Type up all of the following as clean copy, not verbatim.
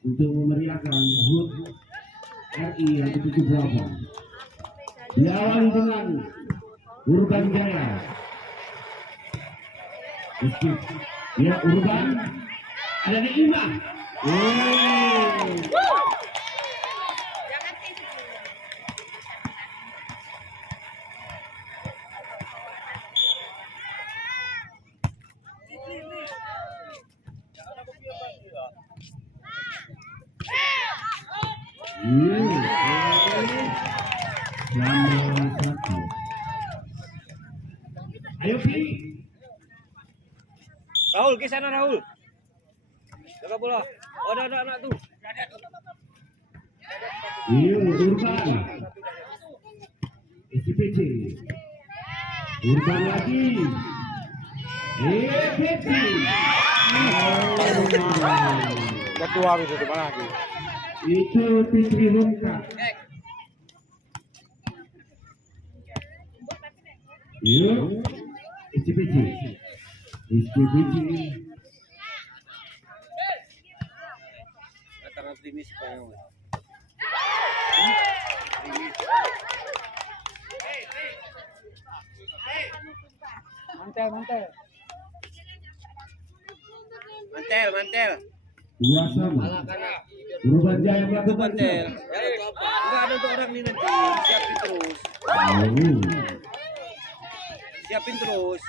untuk memeriahkan HUT RI yang ke-78. Diawali dengan Urban Jaya. Ya, Urban ada di Imam. Ayo Pi. Raul ke sana Raul. Jaga bola. Oh, ada anak tuh. Iya, Urban. SPC. Urban lagi. SPC. Ketua itu di mana lagi? Itu Fitri Rumka. Iya. SPC. SPC. Antara optimis Spanyol. Mantel. Dua sama. Urban Jaya melakukan Mantel. Enggak ada untuk orang ini nanti. Siapin terus.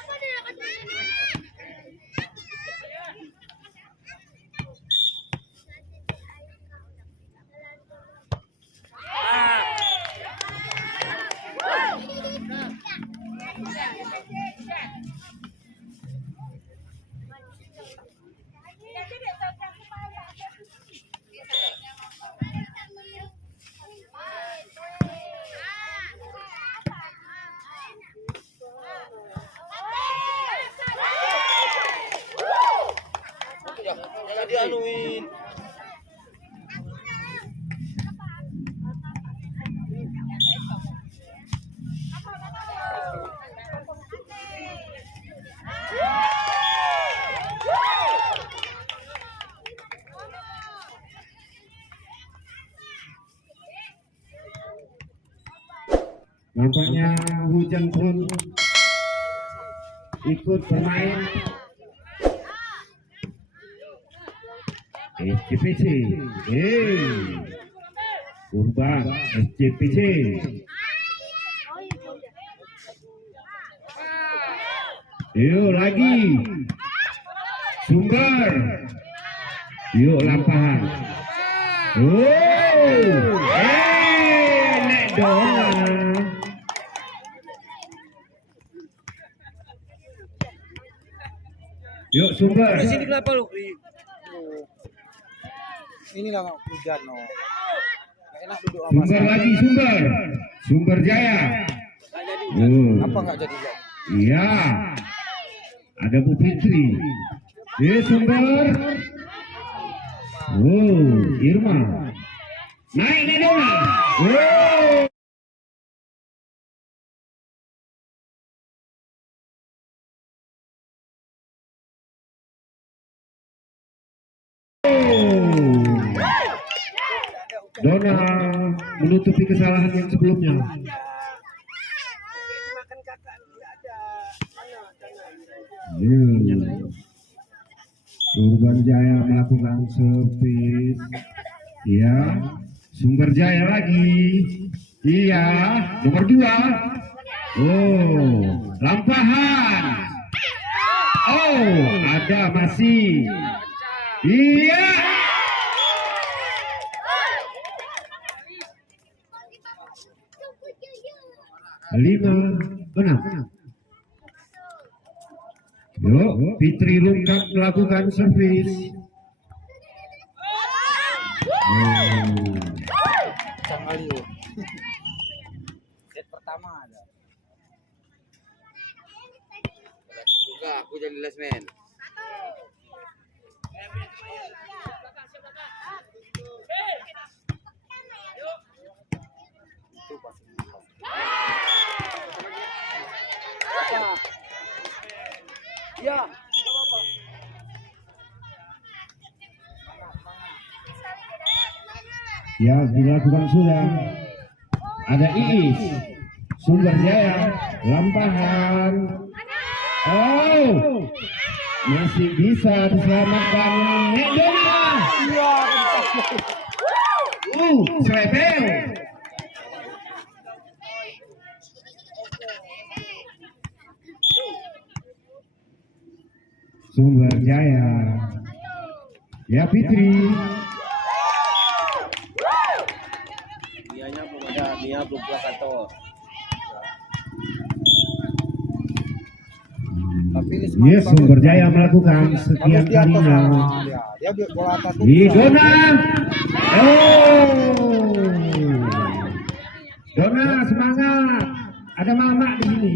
Jangan dianuin. Nampaknya hujan pun ikut bermain. SCPC, Urban SCPC. Yuk lagi, Sumber. Yuk lampahan. Nek dong. Yuk Sumber. Di sini kenapa lu? Inilah hujan no. Enak duduk sama Sumber lagi Sumber Jaya. Apa nggak jadi? Iya. Ada Bu Fitri. Sumber. Irma. Naik dong. Dona menutupi kesalahan yang sebelumnya. Urban Jaya melakukan servis. Ya, Sumber Jaya lagi. Iya, nomor 2. Lampahan. Ada masih. Iya. 5-6. Yuk, Fitri Lungkap melakukan servis. Set pertama ada. Juga aku jadi last man. Ya. Ya, dilakukan sudah. Ada Iis, Sumber Jaya, lampahan. Oh, masih bisa diselamatkan. Nedona. Slepel. Sumber Jaya. Ya Fitri. Dianya belum ada, dia belum pulang kantor. Yes, Sumber Jaya melakukan sekian kalinya. Dia bola atas Di Dona. Oh. Dona semangat. Ada mama di sini.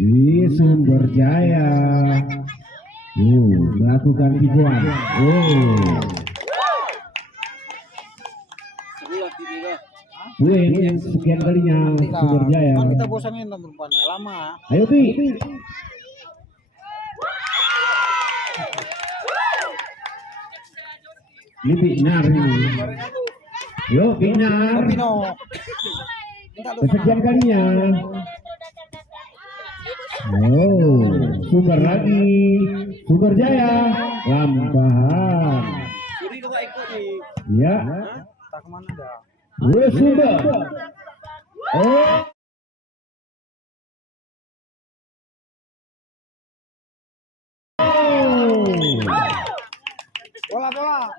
Di Sumber Jaya. Melakukan tipuan. Sebulan tiga. Poin yang sekian kalinya Sumber Jaya. Kan kita bosanin nomor lama. Ayo Pi. Ini Binar ini. Yo Binar. Pino. Kesekian kalinya. Oh, Sumber lagi. Sumber Jaya. Lampahan. Jadi coba ikut nih. Ya. Tak kemana dah. Sumber. Oh. Bola.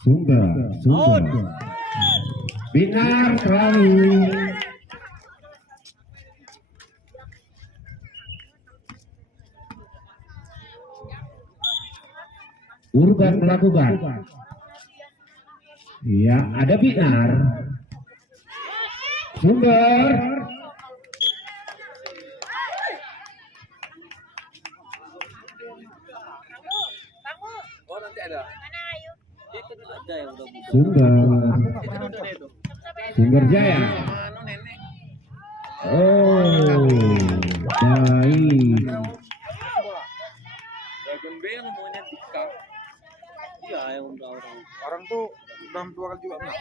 Sumber. Binar terlalu. Urban melakukan. Ya, ada Binar. Sumber. Oh nanti ada. Itu ada yang udah buka. Sumber Jaya. Oh, baik. Dragon B yang maunya Tika. Iya yang udah Orang tuh udah 2 kali juga enggak.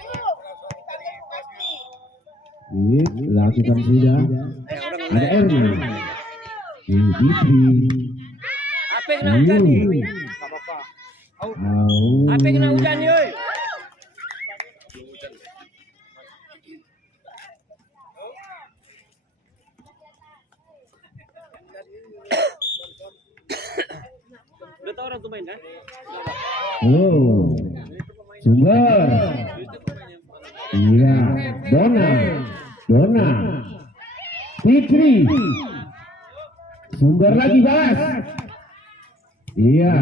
Lakukan sudah. Ada Erni. Fitri. Apa yang kena hujan nih? Enggak apa-apa. Apa yang kena hujan nih, oi? Udah tau orang tuh main kan? Oh, Sumber. Iya, Dona. Fitri. Sumber lagi balas. Iya.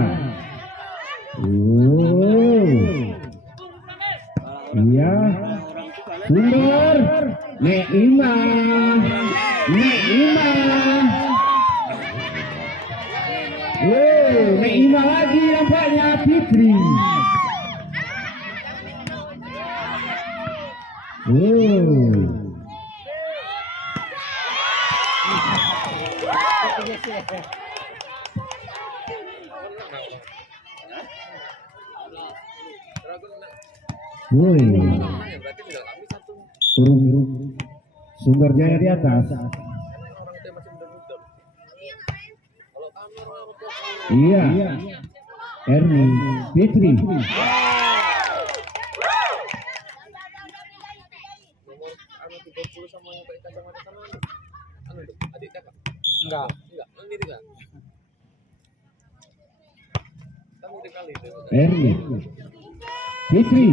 Oh. Iya. Sumber. Neima. Neima lagi nampaknya Fitri. Sumber Jaya di atas. Iya. Erni, Fitri. Enggak. Erni, Fitri.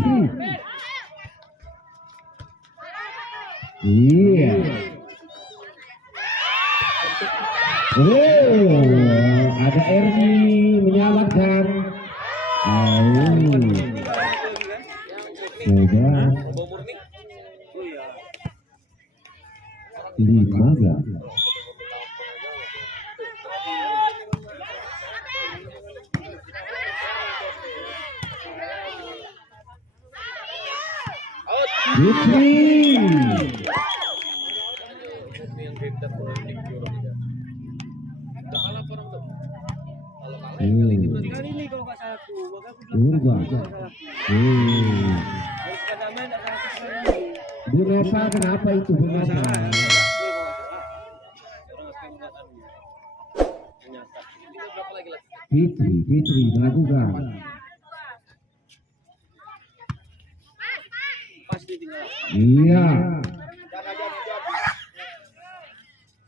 Iya. Ada Erni menyelamatkan. Sudah. Lima gak? Fitri. Kali ini kalau nggak salah tuh, maka aku bilang Urban. harus kena main nggak salah tuh kali ini. Bu Nova kenapa itu Bu Nggak Nova? salah, nggak salah. Orang akan mengatakannya. Ternyata. Fitri melakukan. Pasti tinggal. Iya.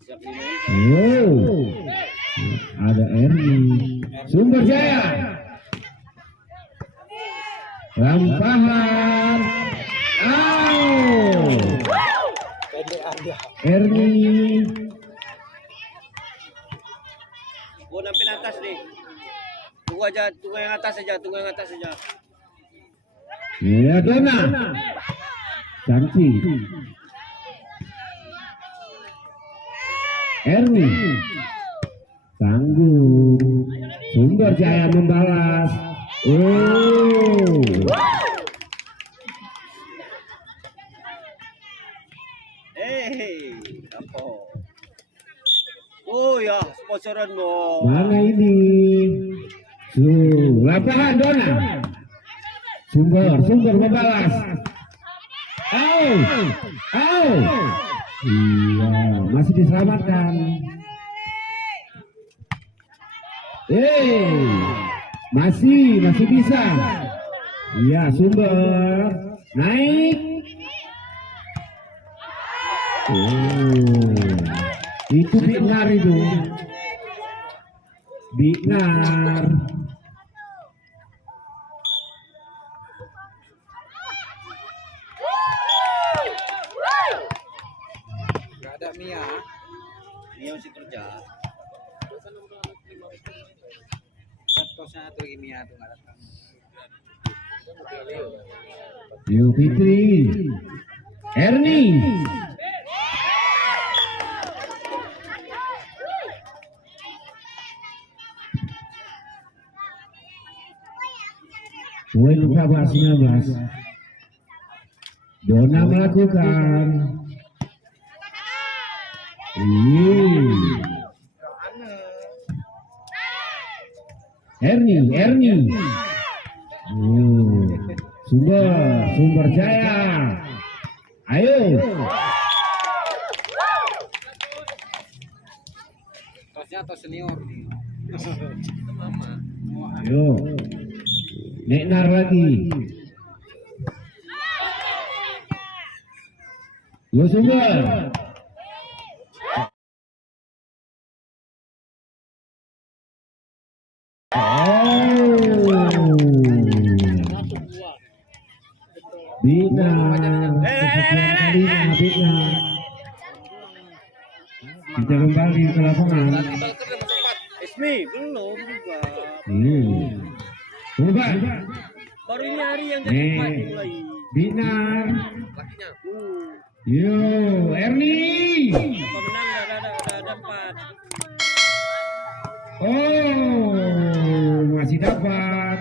Siap ini. Oh. Ada Erni. Sumber Jaya. Lampahan. Erni. Gua nampin atas nih. Tunggu aja, tunggu yang atas saja, tunggu yang atas saja. Ya Dona. Cantik. Erni. Tangguh. Sumber Jaya membalas. Oh. Apa? Oh ya, sponsoran mo. Mana ini? Lapangan Dona. Sumber membalas. Iya, masih diselamatkan. Masih bisa. Iya, Sumber naik. Itu Binar itu. Binar. Nggak ada Mia. Dia masih kerja. Tosnya tuh Mia tuh nggak datang. Yo Fitri. Erni. Poin kabar 19. Dona melakukan. Erni. Sumber Jaya. Ayo. Tosnya tos senior. Yo. Neknar lagi. Yo Sumber. Bina. Kita kembali ke lapangan. Ismi belum juga. Coba. Baru ini hari yang jadi empat mulai. Binar. Lakinya. Yo, Erni. Apa menang udah dapat. Oh, masih dapat.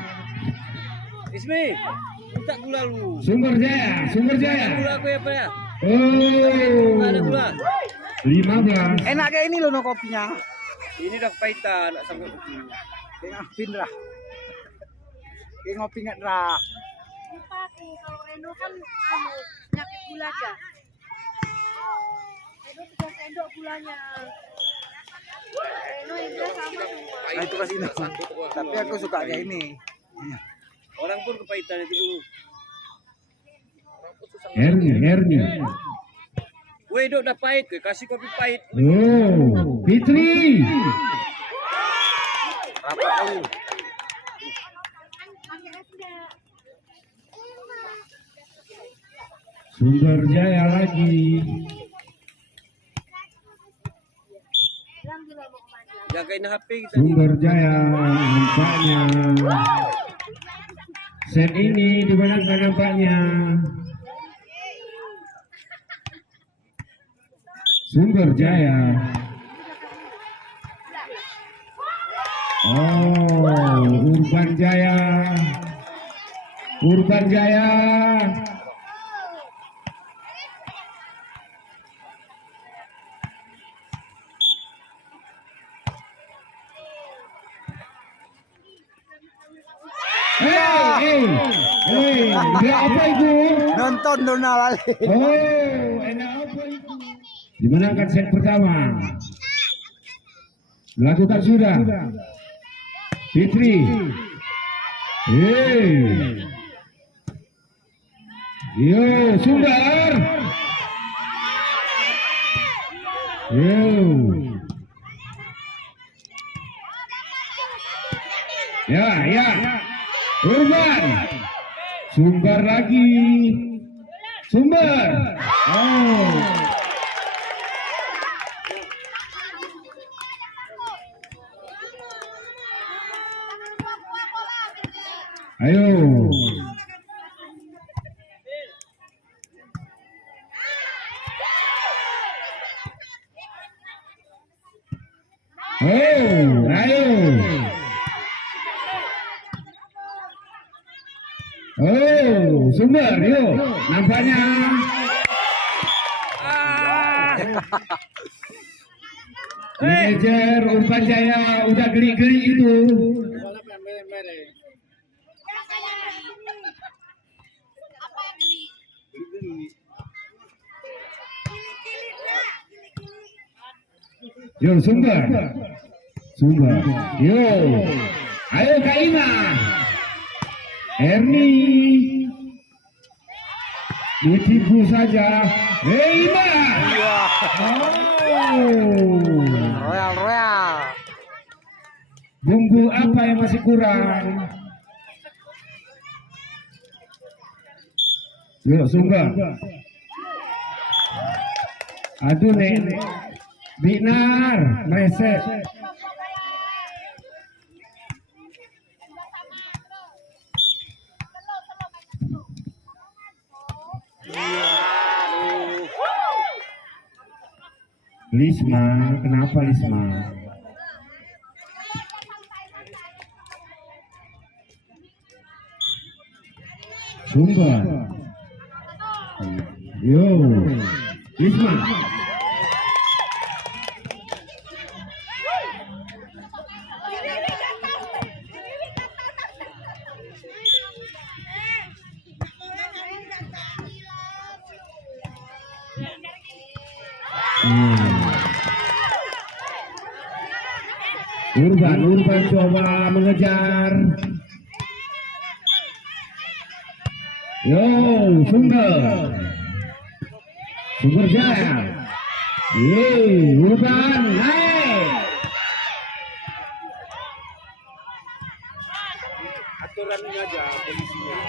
Ismi, minta gula lu. Sumber Jaya. Gula aku ya, Pak ya? Oh, Nggak ada gula. 15. Enak kayak ini loh no kopinya. Ini udah kepahitan, nggak sampai kopi. Kayak ngapin lah. Kayak ngopi nggak dah. Kalau Reno kan penyakit gula aja. Reno 3 sendok gulanya. Reno Indra sama semua. Nah itu kasih no. Tapi aku suka kayak ini. Orang pun kepahitan itu dulu. Erni. Weh, dok udah pahit, kasih kopi pahit. Oh, Fitri. Rapat kali. Sumber Jaya lagi. Jagain HP kita. Sumber Jaya nampaknya. Set ini dimenangkan nampaknya. Sumber Jaya. Oh, Urban Jaya. Udah apa itu? Nonton Dona lali. Oh, enak apa itu? Dimenangkan set pertama. Melakukan sudah. Fitri. Yo, Sumber. Yo. Ya. Urban. Sumber lagi. Sumber. Oh. Ayo. Ayo. Oh, Sumber, yuk. Nampaknya. Manajer Urban Jaya udah geli-geli itu. Yo, Sumber. Yo. Ayo Kak Ima. Erni. Ditipu saja. Ima. Royal. Bumbu apa yang masih kurang? Yo, Sumber. Aduh, Nek. Binar, meset. Lisma, kenapa Lisma? Sumber. Yo, Lisma. Urban coba mengejar. Yo, Sumber Jaya. Urban naik. Aturannya aja polisinya.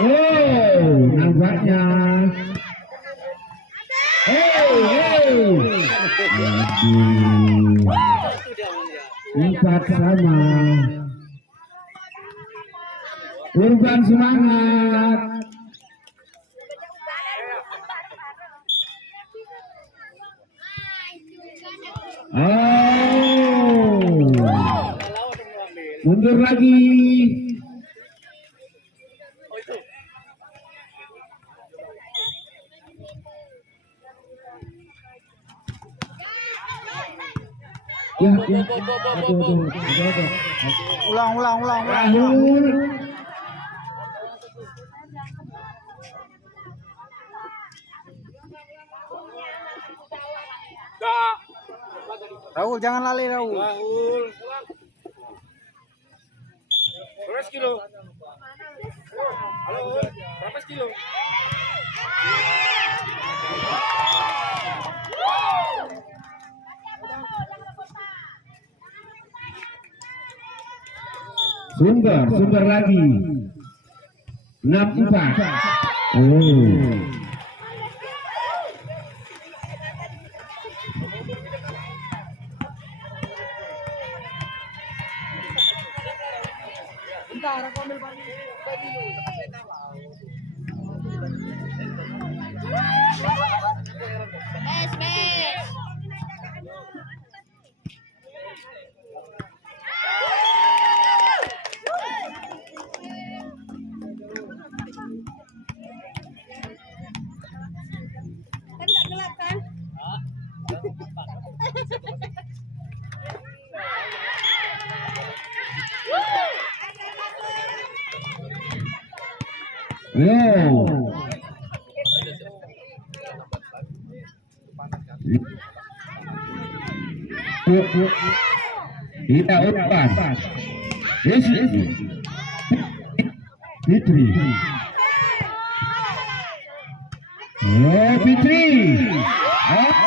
Oh, nampaknya. Aduh. 4 sama. Urban semangat. Oh. Mundur lagi. Ya. Aduh. Ulang. Rahul. Raul, jangan lali Raul. Berapa kilo? Halo, berapa kilo? Sumber lagi. 6-4. Oh. Yo. Ida Urban. Yes. Fitri. Oh, Fitri. Oh.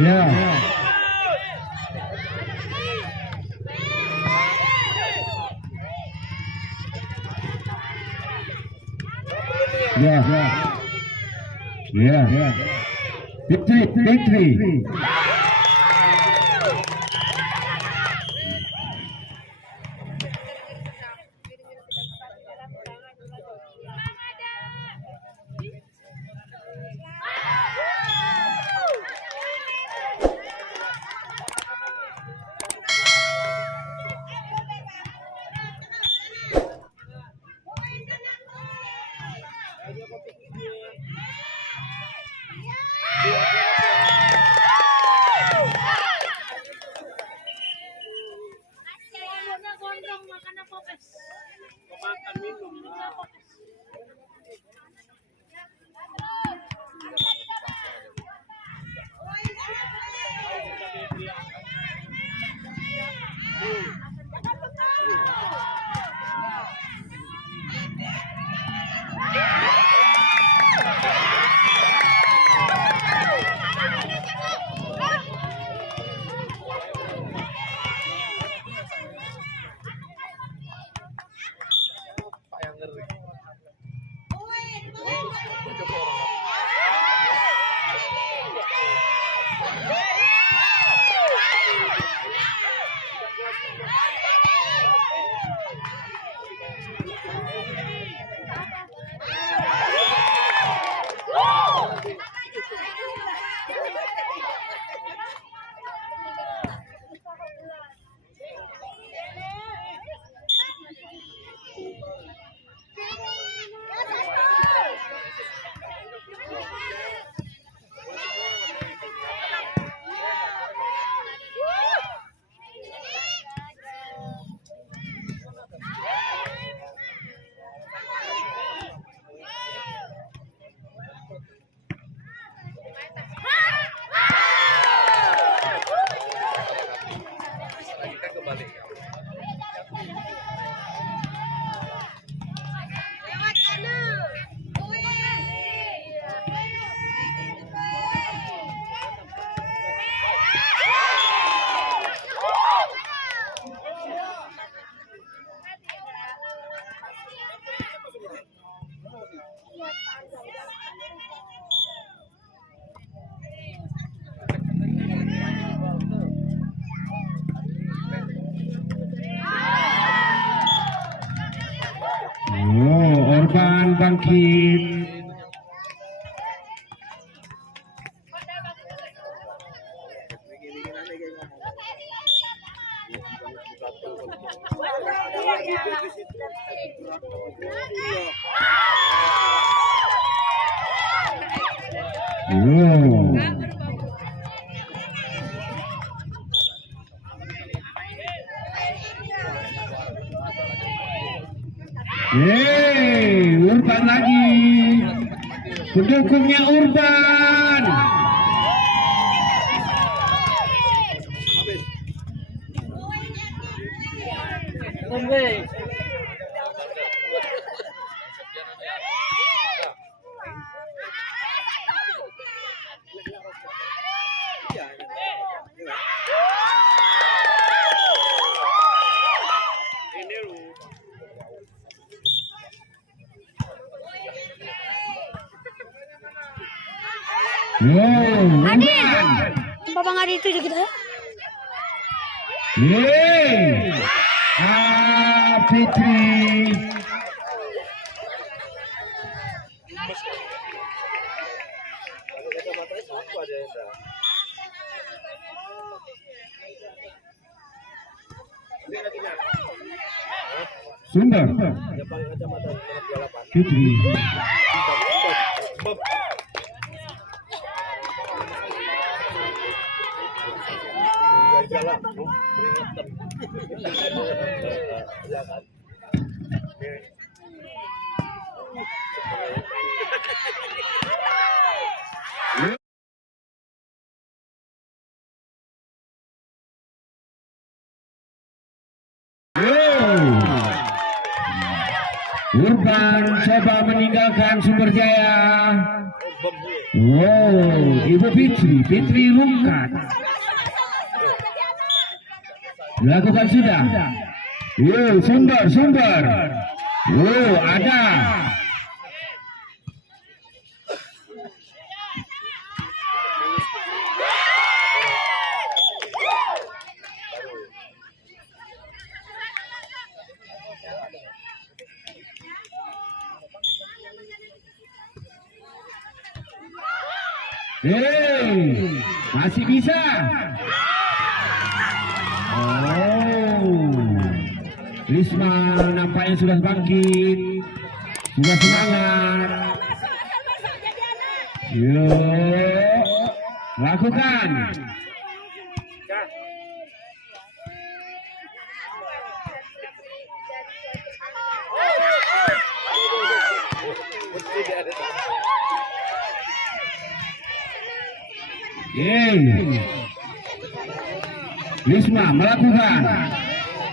Ya. Ya. Fitri. Gondrong makan apa, Pes? Makan minum. Urban bangkit. Urban lagi. Pendukungnya Urban. Urban. Bapak nggak itu juga kita. Fitri. Sundar. Fitri. Urban coba meninggalkan Sumber Jaya. Wow, Ibu Fitri Rungkat. Dilakukan sudah. Yo, sumber. Wow, ada. Masih bisa. Risma nampaknya sudah bangkit, sudah semangat. Yuk, lakukan. Risma melakukan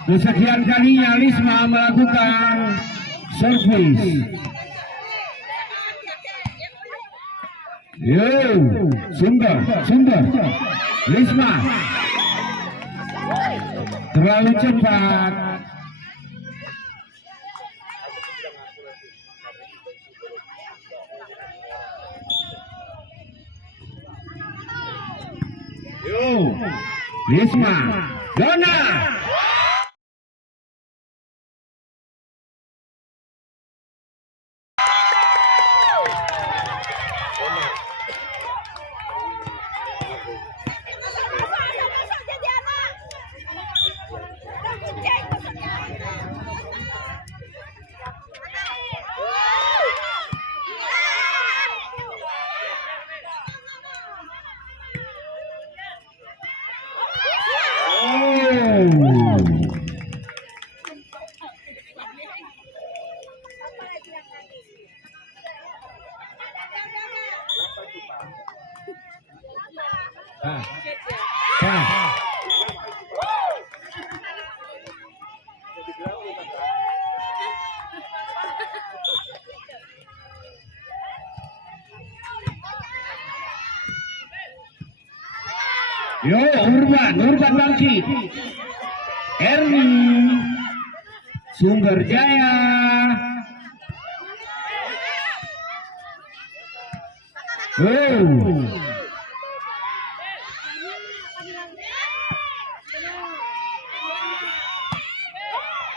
kesekian kalinya. Risma melakukan servis. Sumber Risma terlalu cepat. Risma, Dona. Yo, Urban bangkit. Erni, Sumber Jaya.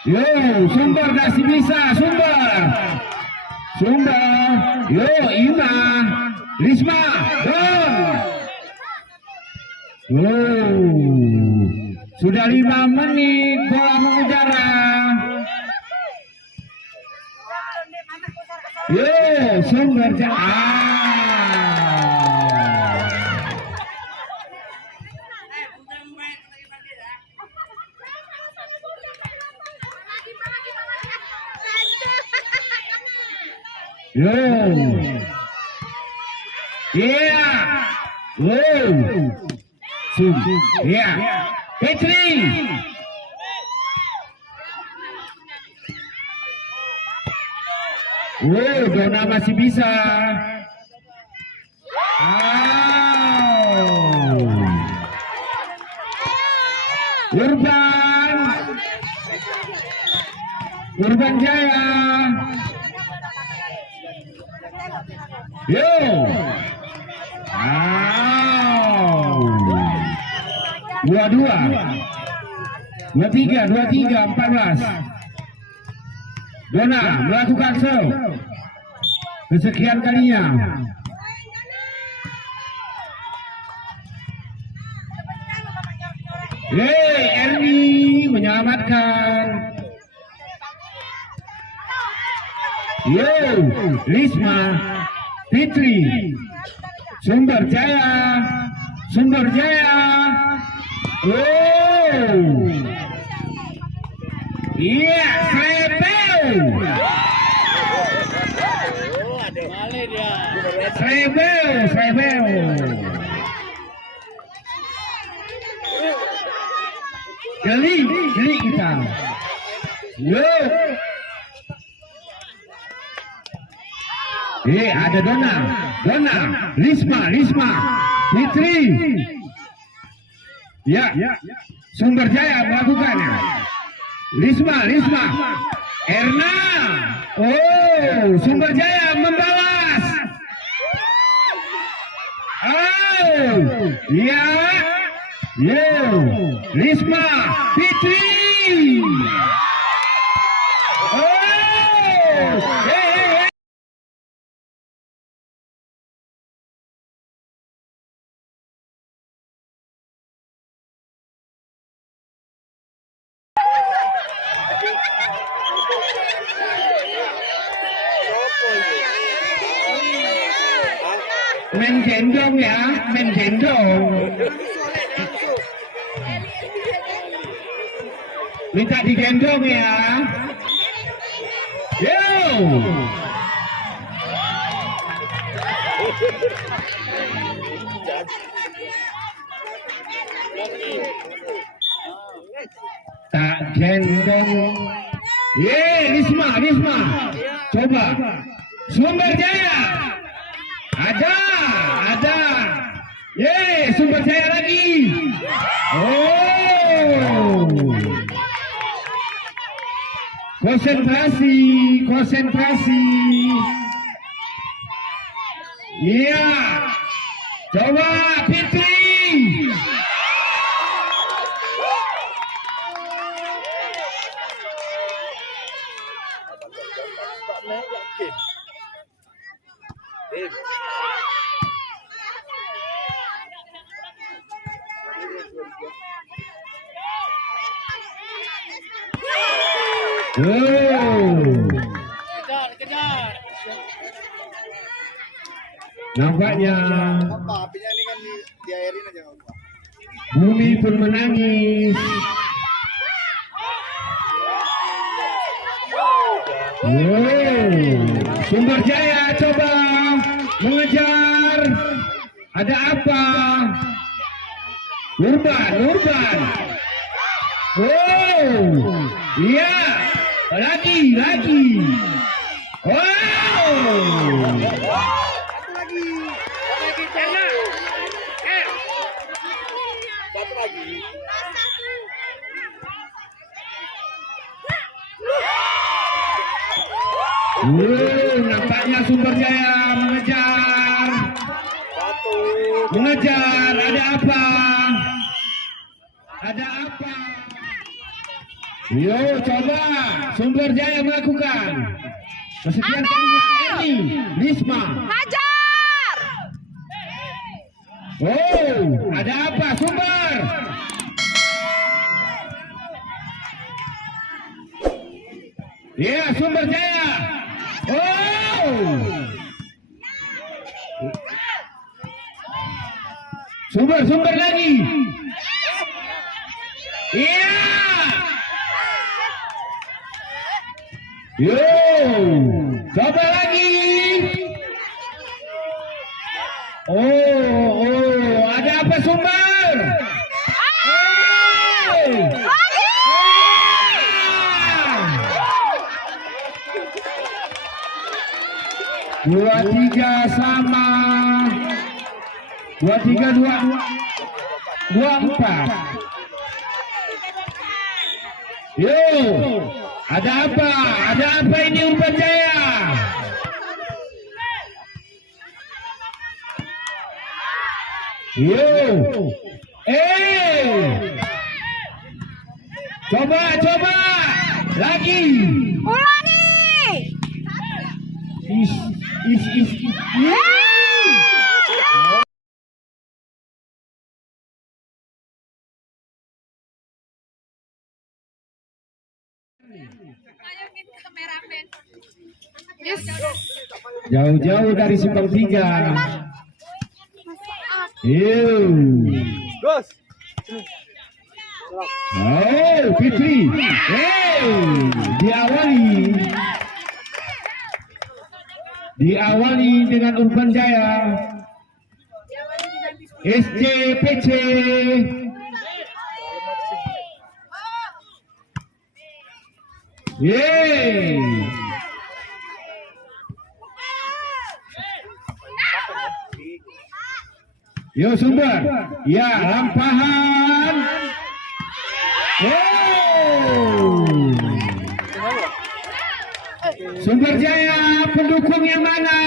Yo, Sumber masih bisa, Sumber. Yo, Ima, Risma, sudah 5 menit bola mengudara. Sumber Jaya. Fitri. Dona masih bisa. Urban Jaya. Dua, 23, 14. Dona melakukan serve kesekian kalinya. Erni menyelamatkan. Risma, Fitri, Sumber Jaya. Iya, Srebel. Srebel. Geli kita. Yo. Ada Dona, Risma, Fitri. Ya, Sumber Jaya melakukannya. Risma, Erna. Oh, Sumber Jaya membalas. Oh, ya, yo, Risma, Fitri. Oh, main gendong ya, main gendong. Minta digendong ya. Yo. Tak gendong. Risma. Coba. Sumber Jaya. Ada. Sumber Jaya lagi. Oh. Konsentrasi. Iya. Coba Fitri. Nampaknya Apinya ini kan diairin aja nggak apa. bumi pun menangis. Sumber Jaya coba mengejar. Ada apa? Nurban. Oh, iya. Lagi. Wow. Satu lagi. Nampaknya Sumber Jaya mengejar. Ada apa? Yo, coba Sumber Jaya melakukan. Kesekian kalinya Eni, Risma. Hajar. Oh, ada apa Sumber? Ya, Sumber Jaya. Oh. Sumber lagi. Iya. Yo, coba lagi. Oh, ada apa Sumber? Dua tiga sama. 2-3 2-4. Yo, ada apa? Ini Urban Jaya? Yo, coba lagi. Ulangi. Is. Jauh-jauh dari simpang 3. Gus. Oh, Fitri. Diawali dengan Urban Jaya. SCPC. Yeay. Yo Sumber. Ya, lampahan. Sumber Jaya, pendukung yang mana?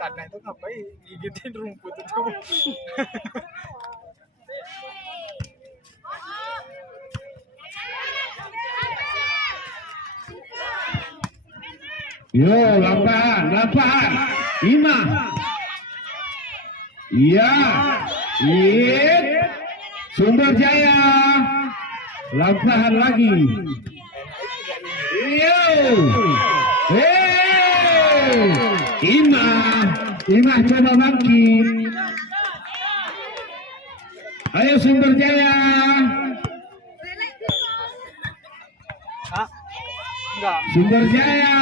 Karena itu ngapain gigitin rumput itu. Yo, lampahan. Ima. Iya. Sumber Jaya. Lampahan lagi. Yo. Ima coba bangkit. Ayo Sumber Jaya. Hah? Enggak. Sumber Jaya.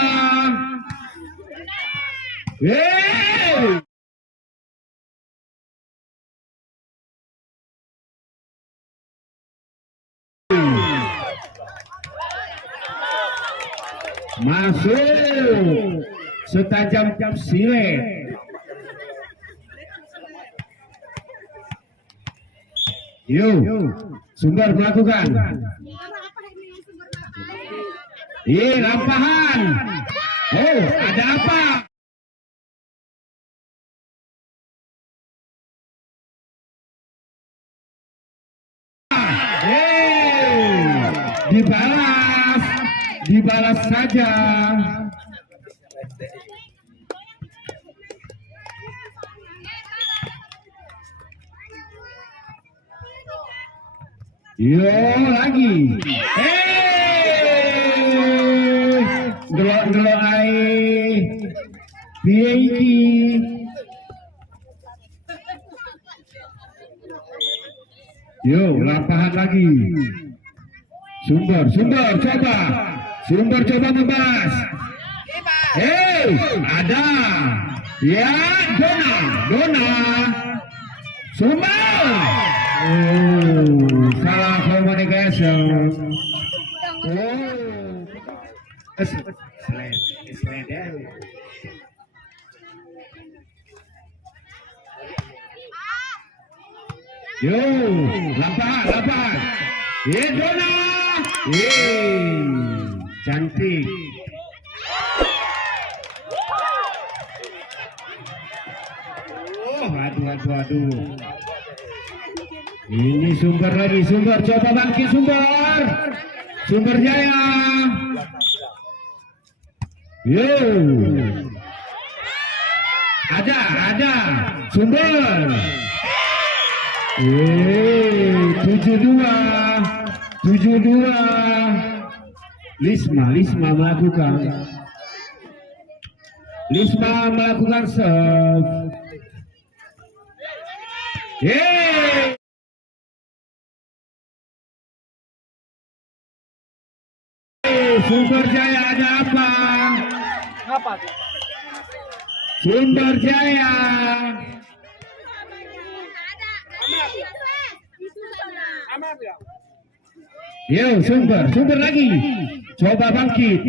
Masuk setajam silet. Yuk, Sumber melakukan. Lampahan. Oh, ada apa? Dibalas saja. Yo lagi. Delok ae. Piye iki? Yo, lampahan lagi. Sumber coba. Sumber coba membahas. Ada. Ya, Dona. Sumber. Salah communication. Yo, lampahan. Dona. Cantik. Aduh. Ini Sumber lagi. Sumber coba bangkit. Sumber Jaya. Yo. Ada. Sumber. 7-2. Lisma melakukan serve. Sumber Jaya ada apa? Apa tuh? Sumber Jaya. Yo, Sumber lagi. Coba bangkit.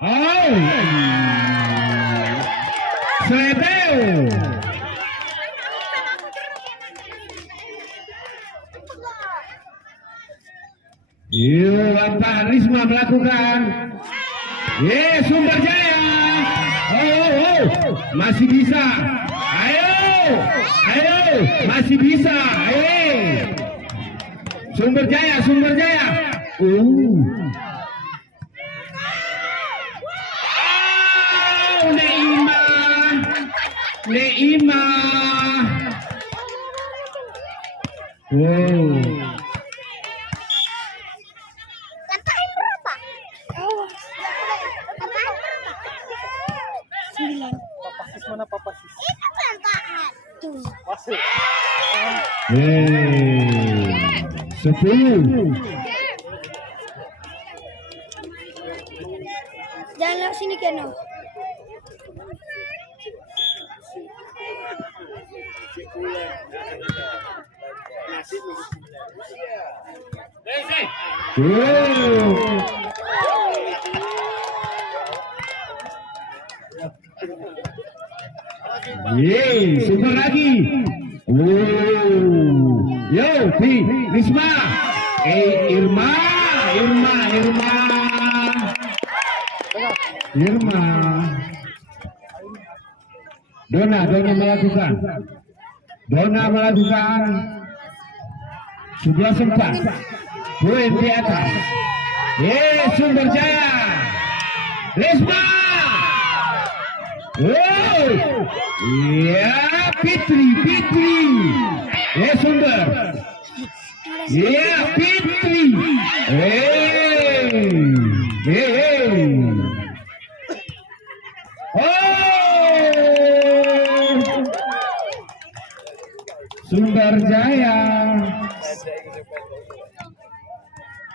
Oh. Sebel. Yo, Risma melakukan. Sumber Jaya. Oh. Masih bisa. Ayo. Masih bisa. Sumber Jaya. Neima. Lantai berapa? 9. Papak mana 10. Jangan lewat sini Keno. Super lagi. Yo, Risma. Irma. Dona melakukan. Sebelah sempat. Poin di atas. Sumber Jaya. Risma. Ya, Fitri. Sumber. Ya, Fitri. Sumber Jaya.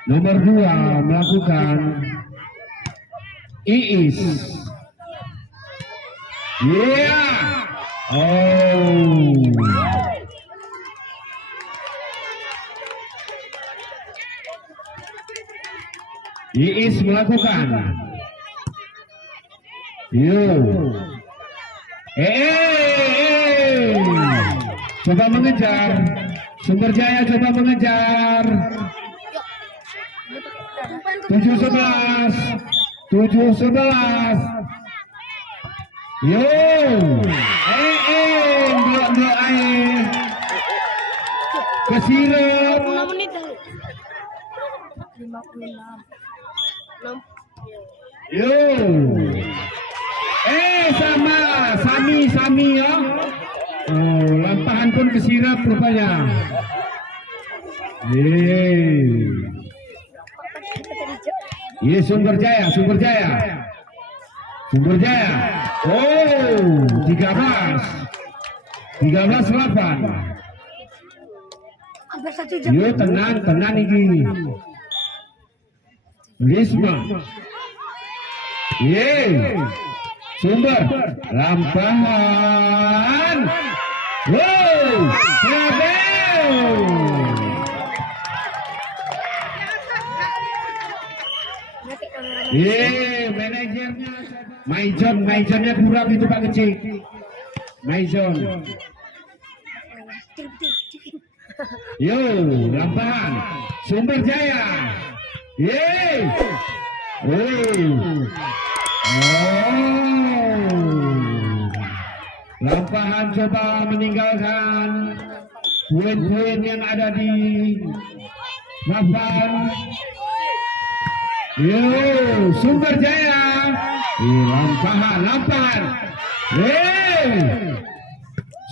Nomor 2 melakukan. Iis. Iis melakukan. Coba mengejar. Sumber Jaya coba mengejar. 7-11. Blok air. Kesirap. 5 menit dah. 56. Sami ya. Lampahan pun kesirap rupanya. Sumber Jaya. 13-8. Hampir 1 jam. Tenang ini. Risma. Sumber lampahan. Manajernya Maijonnya kurang itu Pak Kecil. Maijon. Lampahan. Sumber Jaya. Lampahan coba meninggalkan poin-poin yang ada di papan. Sumber Jaya. Lampahan.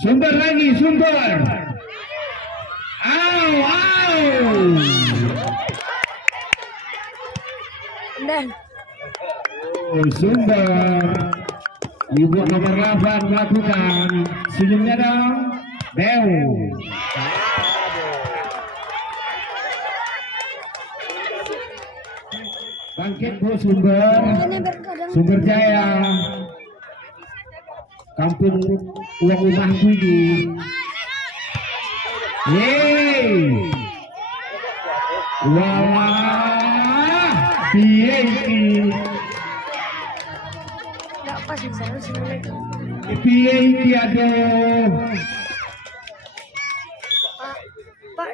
Sumber lagi. Dan Sumber. Ibu nomor 8 melakukan. Senyumnya dong. Bangkit Bu Sumber Jaya. Kampung uang rumahku ini. Wah, piye iki? enggak pas di sana sini. Piye iki aduh. Pak,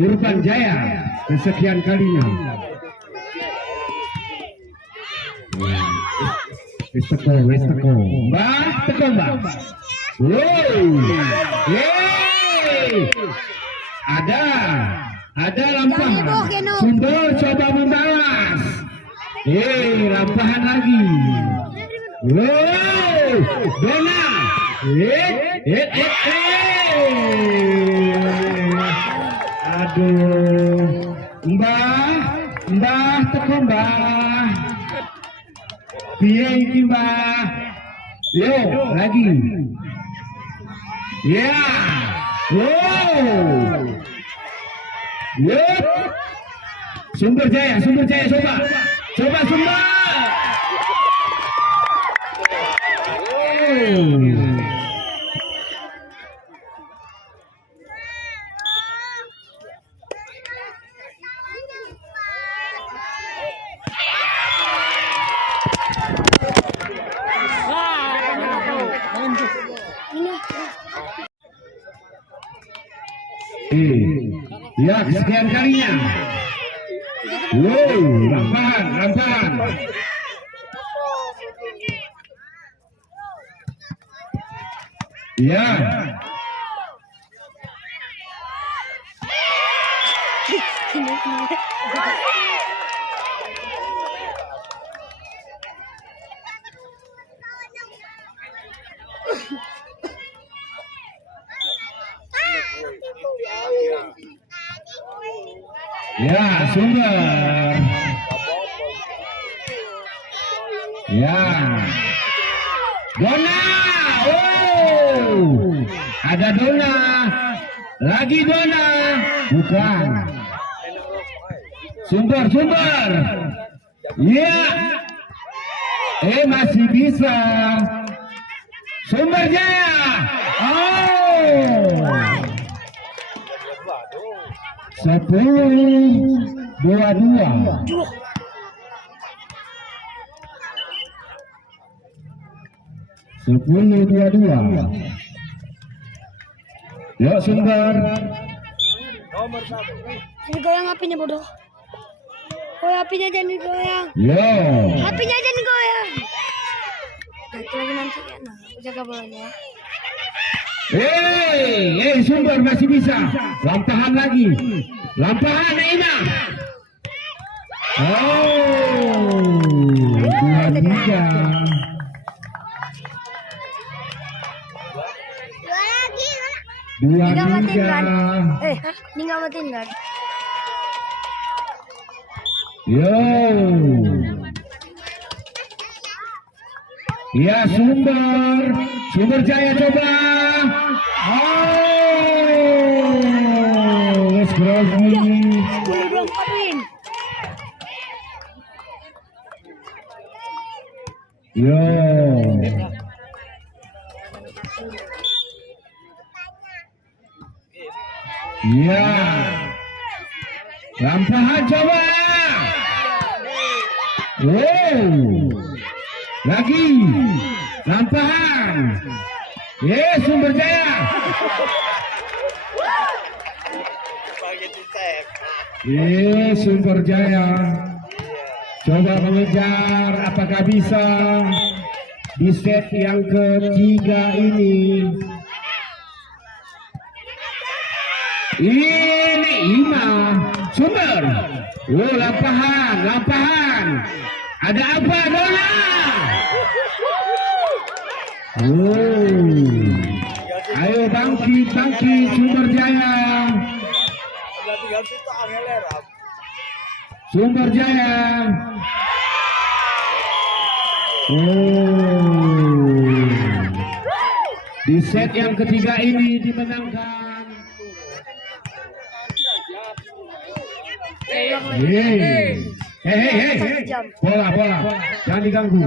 Urban Jaya kesekian kalinya. Wis teko. Mbah. Ada lampahan. Sumber coba membalas. Lampahan lagi. Dona. Aduh. Mbah teko Mbah. Piye iki Mbah? Lagi. Wow. Yup. Sumber Jaya coba. Coba Sumber. Oh. Ya, sekian kalinya. Wow, lampahan. Ya. Ya, Sumber. Ya. Dona. Oh. Ada Dona. Lagi Dona. Bukan. Sumber. Ya. Masih bisa. Sumber Jaya. Oh. 10-22. Yuk Sumber. Nomor 1. Ini goyang apinya bodoh. Oh, apinya jangan digoyang. Yo. Apinya jangan digoyang. Nanti lagi ya. Nah, jaga bolanya. Sumber masih bisa. Lampahan lagi. Lampahan Neima. Oh, 2-3. Ini nggak matiin kan? Ini nggak matiin kan? Yo. Ya, Sumber Jaya coba. Oh, let's go. Boleh dong, Parin. Yo. Ya. Lampahan coba. Wow. Lagi. Lampahan. Sumber Jaya. Sumber Jaya. Coba mengejar, apakah bisa di set yang ketiga ini? Ini Ima. Sumber. Oh, lampahan. Ada apa, Dona? Oh. Ayo bangkit Sumber Jaya. Sumber Jaya. Oh. Di set yang ketiga ini dimenangkan. Hei. Bola. Jangan diganggu.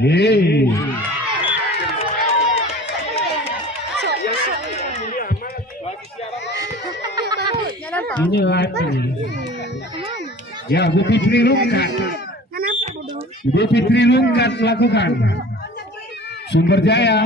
Hei. Ini live ini. Ya, Bu Fitri Lungkat. Kenapa bodoh? Bu Fitri Lungkat melakukan. Sumber Jaya.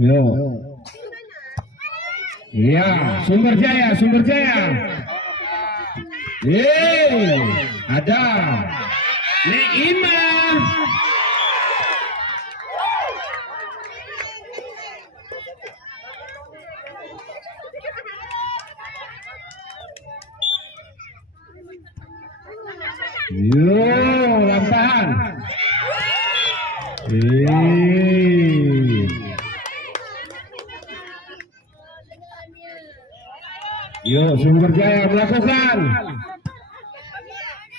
Yo. Ya, Sumber Jaya. Ada Neima. Yo, lampahan. melakukan.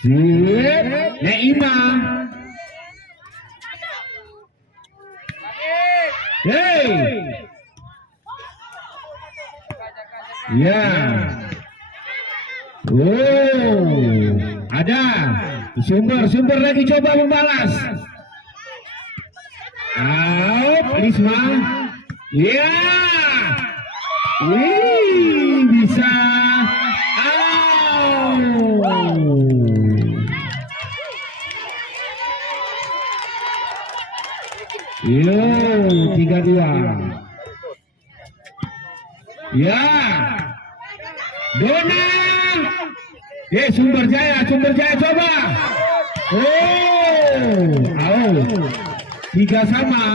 Sip, Neima. Hey. Ya. Oh, ada sumber lagi coba membalas. Out, Risma. Ya. Wih, bisa. Yo, 3-2. Ya. Dona. Sumber Jaya coba. Oh, 3 sama.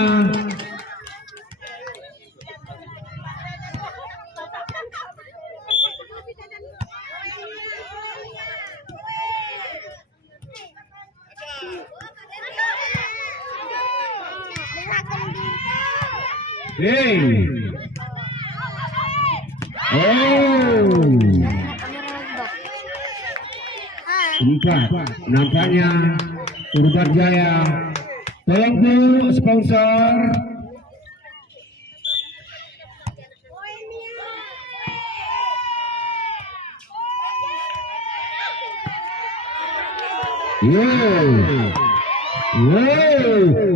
Hey. Oh. 4. Nampaknya Urban Jaya. Tolong Bu sponsor.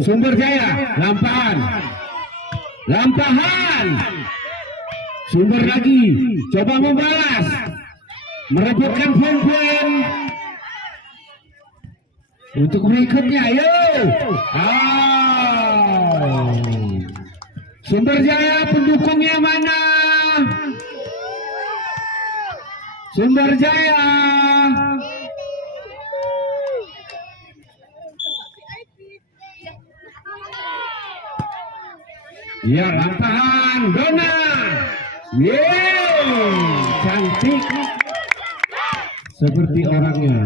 Sumber Jaya, lampahan. Sumber lagi, coba membalas, merebutkan poin untuk berikutnya. Sumber Jaya pendukungnya mana? Sumber Jaya. Ya, lampahan Dona. Cantik seperti orangnya.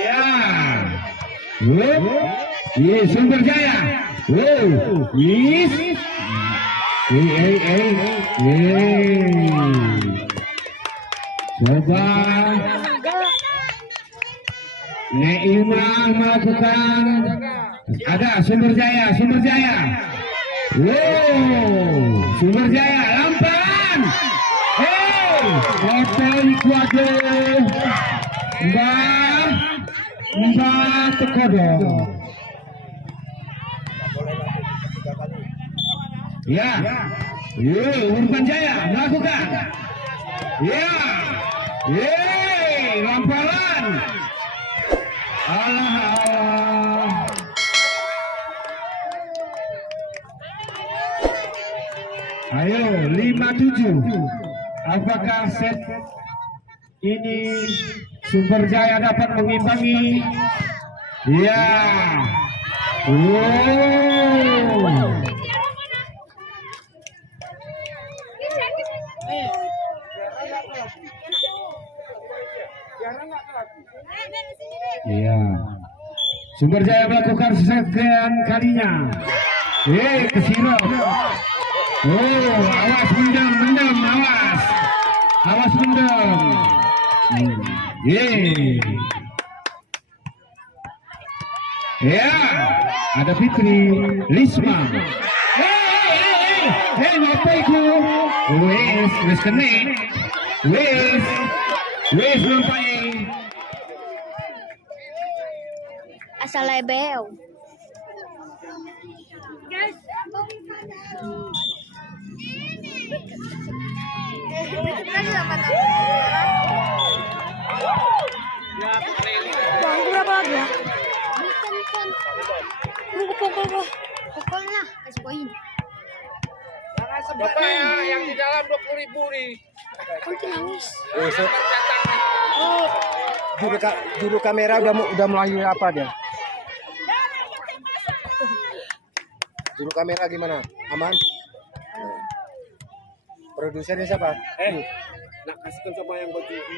Ya. Sumber Jaya. Coba Neima melakukan. Ada Sumber Jaya. Sumber Jaya lampahan. Ecuador. Mbak Tekodo. Ya. Urban Jaya melakukan. Lampahan. Allah. Ayo 5-7. Apakah set ini Sumber Jaya dapat mengimbangi? Ya. Iya. Sumber Jaya melakukan sekian kalinya. Kesirop. Awas mendem, awas mendem. Ya, ada Fitri, Risma. Ngapa itu? Wes kene. Wes nampaknya. Asal lebel. Bang, berapa lagi ya? Pukul lah, kasih poin. Bapak yang di dalam 20.000 nih. Nanti nangis. Juru kamera udah mulai apa dia? Juru kamera gimana? Aman? Produsernya siapa? Nak kasihkan coba yang baju itu.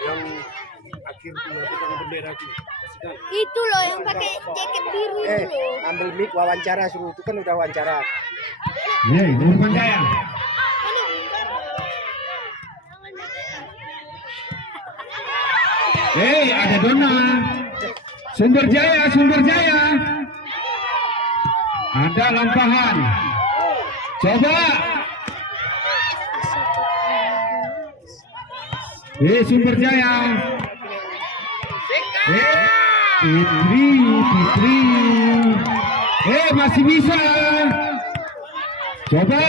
Yang terakhir tuh yang pegang bendera tuh. Kasihkan. Itu loh yang pakai jaket biru itu loh. Ambil mic wawancara suruh itu kan udah wawancara. Irfan Jaya. Ada Dona. Sumber Jaya. Ada lampahan. Coba. Sumber Jaya. Fitri. Masih bisa. Coba.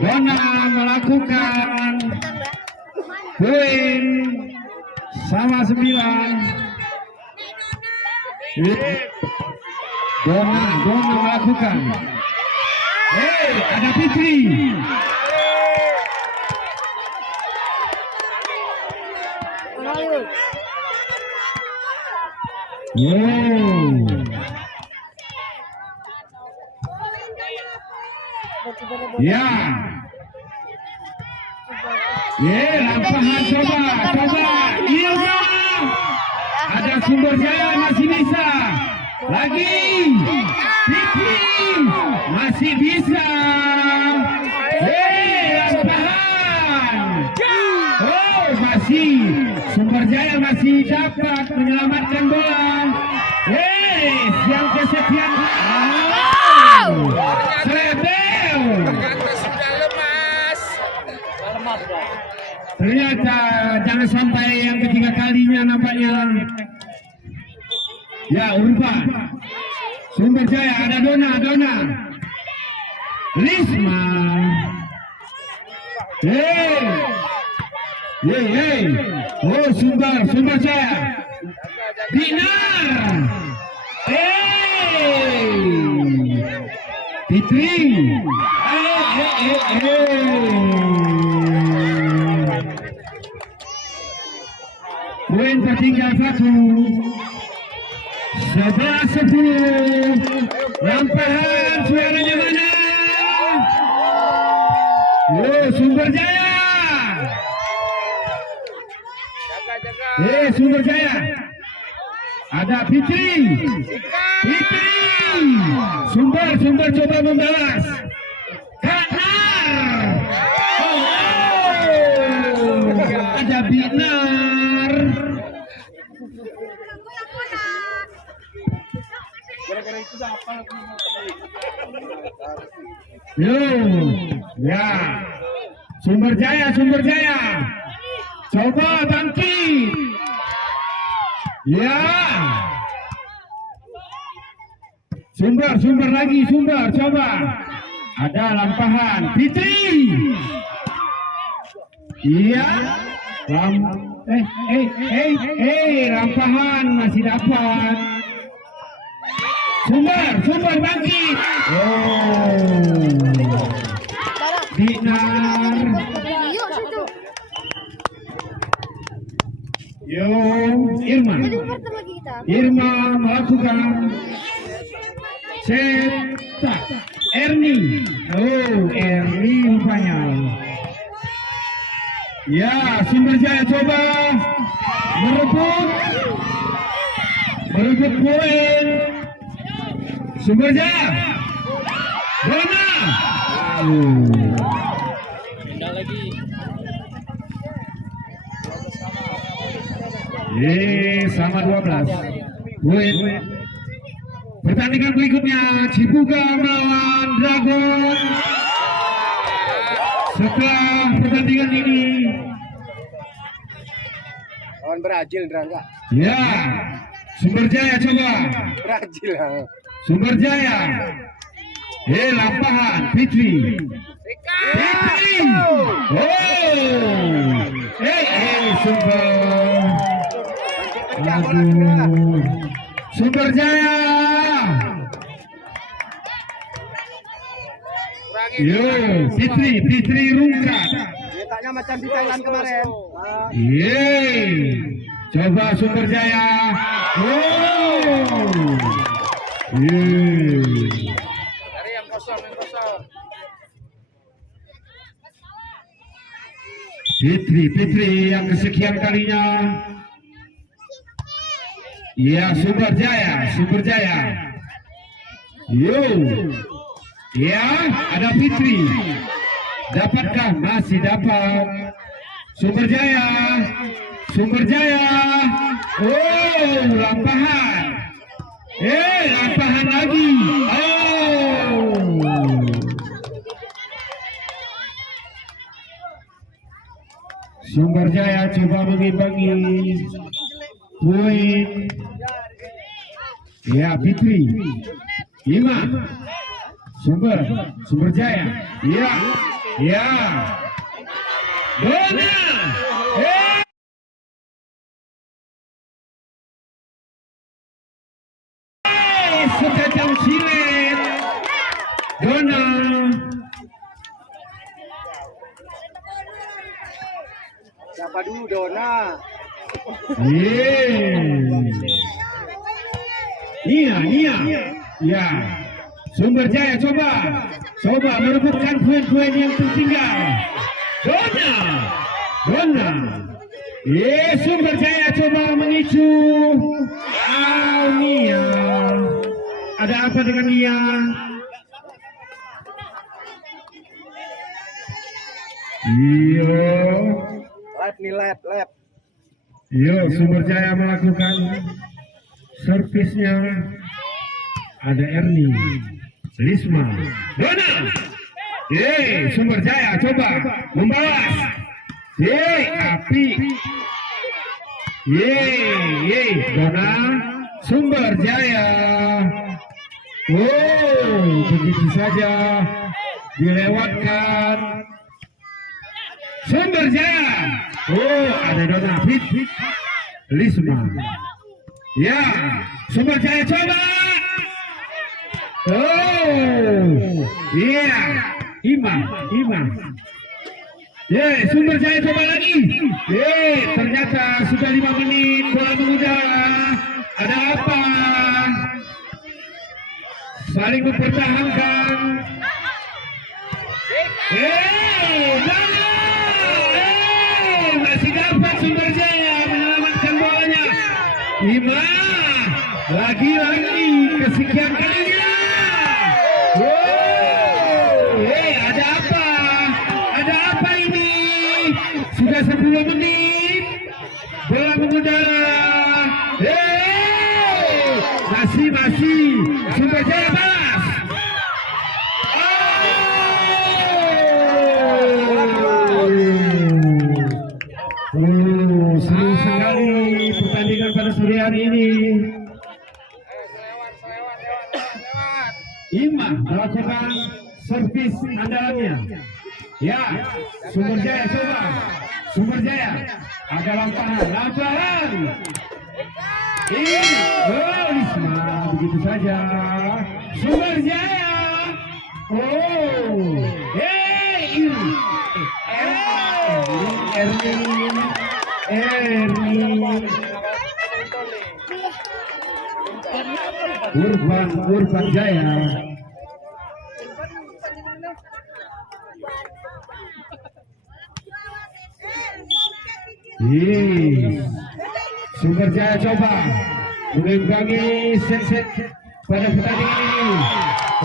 Dona melakukan poin sama 9. Dona melakukan. Ada Fitri. Lampahan coba. Ilma. Ada Sumber Jaya masih bisa. Lagi. Fitri masih bisa. Lampahan. Masih Sumber Jaya masih dapat menyelamatkan bola. Yang kesekian. Sebel. Ternyata jangan sampai yang ketiga kalinya nampaknya. Urban. Sumber Jaya ada Dona. Risma. Sumber Jaya. Dinar. Fitri. Poin tertinggal 1. 11-10. Lampahan suaranya mana? Sumber Jaya. Sumber Jaya. Ada Fitri. Sumber coba membalas. Kanar. Ada Binar. Sumber Jaya. Coba bangkit. Sumber lagi, coba. Ada lampahan. Fitri. Lampahan masih dapat. Sumber bangkit. Dinar. Irma melakukan cetak. Erni rupanya. Sumber Jaya coba merebut poin. Sumber Jaya. Dona. Sama 12. Poin. Pertandingan berikutnya Cipuga melawan Dragon. Setelah pertandingan ini Lawan Brazil, Drangga. Sumber Jaya coba. Brazil. Sumber Jaya. Lampahan Fitri. Sumber Jaya. Fitri rungkat. Letaknya macam di Thailand kemarin. Coba Sumber Jaya. Fitri yang kesekian kalinya. Ya, Sumber Jaya. Yo. Ya, ada Fitri. Dapatkah? Masih dapat. Sumber Jaya. Oh, lampahan. Lampahan lagi. Oh. Sumber Jaya coba mengimbangi poin. Ya, Fitri. Ima. Sumber Jaya. Ya. Dona. Sekejap silet. Dona. Siapa dulu Dona? Nia. Ya. Sumber Jaya coba merebutkan poin-poin yang tertinggal. Dona. Sumber Jaya coba memicu. Nia. Ada apa dengan Nia? Lab. Yo, Sumber Jaya melakukan servisnya. Ada Erni, Lisma, Dona. Sumber Jaya coba membalas. Api. Dona. Sumber Jaya. Oh, begitu saja dilewatkan. Sumber Jaya. Oh, ada Dona, Lisma. Ya, Sumber Jaya coba. Oh, iya, Ima. Sumber Jaya coba lagi. Ternyata sudah 5 menit bola mengudara. Ada apa? Saling mempertahankan. Masih dapat Sumber Jaya menyelamatkan bolanya. Ima, lagi-lagi kesekian kalinya. Ada apa ini? Sudah 10 menit bola mengudara. Masih Sumber Jaya balas. Seru sekali pertandingan pada sore hari ini. Ima melakukan servis andalannya. Ya, Sumber Jaya coba. Sumber Jaya ada lampahan. Lisma, begitu saja. Sumber Jaya. Oh, Erni. Urban Jaya. Sumber Jaya coba mengimbangi set pada pertandingan ini.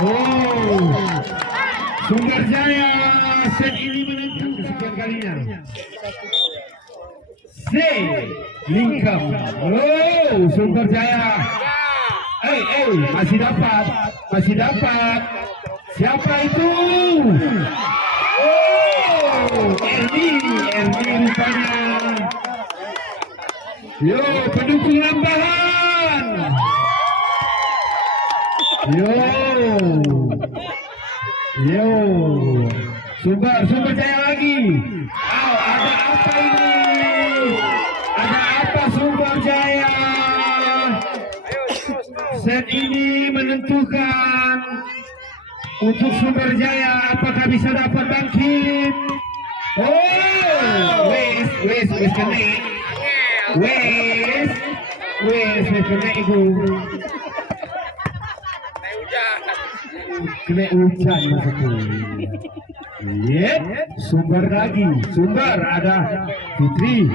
Oh, Sumber Jaya set ini menentukan kesekian kalinya. Lingkap. Oh, Sumber Jaya. Masih dapat. Siapa itu? Oh, Erni rupanya. Yo, pendukung lampahan. Yo. Sumber Jaya lagi. Ada apa ini? Ada apa Sumber Jaya? Set ini menentukan untuk Sumber Jaya apakah bisa dapat bangkit. Oh, wes kena. Wes kena itu. kena hujan maksudku. Yep, sumber lagi, sumber ada Fitri.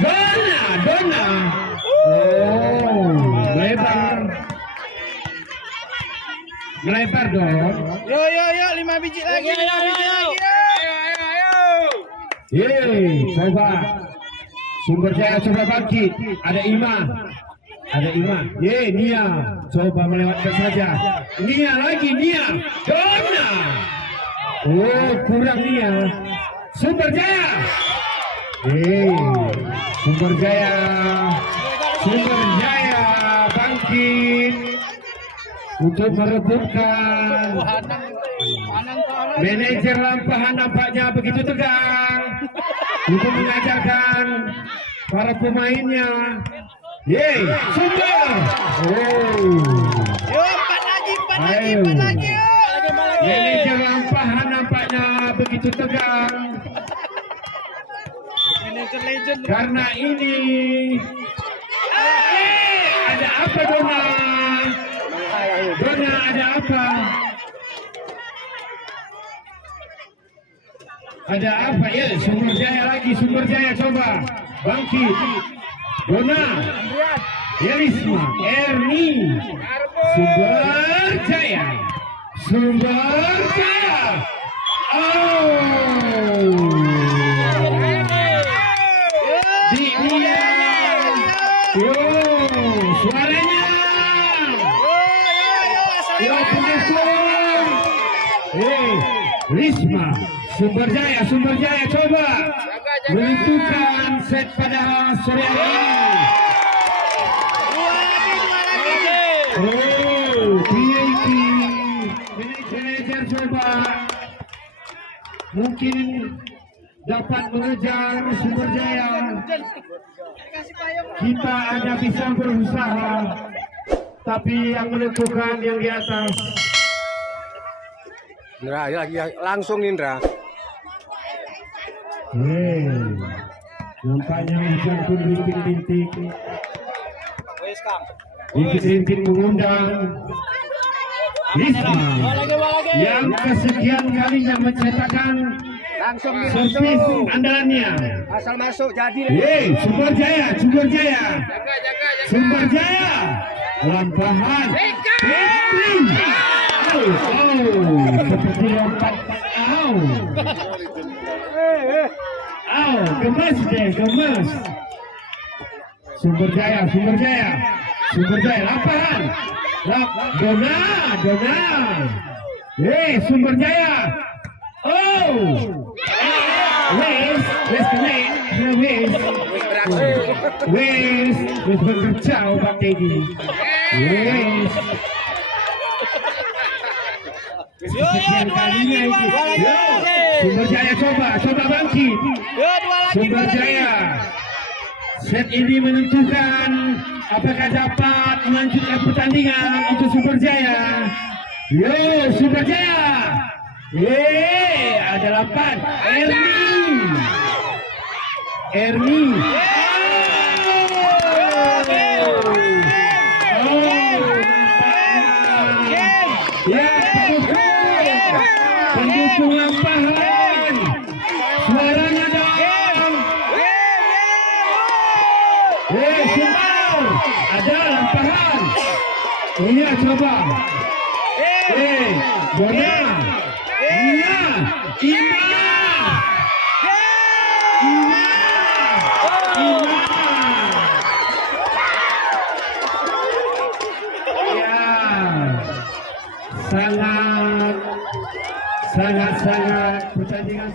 Dona. Oh, melebar dong. Yo, 5 biji lagi. 5 biji lagi. Yeay, coba Sumber Jaya coba bangkit. Ada Ima. Yeay, Nia coba melewatkan saja. Nia lagi, Dona. Oh, kurang Nia. Sumber Jaya. Yeay, Sumber Jaya bangkit untuk merebutkan. Manajer Lampahan nampaknya begitu tegang untuk mengajarkan para pemainnya. Yeay, Sumber. Yo, 4 lagi. Manajer Lampahan nampaknya begitu tegang Manajer legend. karena ini. Ada apa Dona? Ada apa? Ada apa ya? Sumber Jaya coba bangkit. Dona, Yerisma, Erni, Sumber Jaya. Oh, dia. Yo, suaranya. Yo, pendukung. Risma, Sumber Jaya coba menentukan set pada sore hari ini. Oh, PAT manajer coba mungkin dapat mengejar Sumber Jaya. Kita hanya bisa berusaha, tapi yang menentukan yang di atas. Indra, lagi langsung Indra. Nampaknya hujan pun rintik-rintik. Wes, Kang. Rintik-rintik mengundang Risma yang kesekian kalinya mencetakkan Langsung servis andalannya. asal masuk jadi. Sumber Jaya. Sumber Jaya. Lampahan. Fitri. Seperti lompat. Gemes. Sumber Jaya. Lampahan. Dona. Sumber Jaya. Wes bekerja Bang Teddy. Sekian kalinya itu. Sumber Jaya coba bangkit. Sumber Jaya. Set ini menentukan apakah dapat melanjutkan pertandingan untuk Sumber Jaya. Sumber Jaya. Ada 8. Erni. Pendukung Lampahan. Suaranya dong. Sumber. Ada Lampahan. Ini coba. Dona. Sangat pertandingan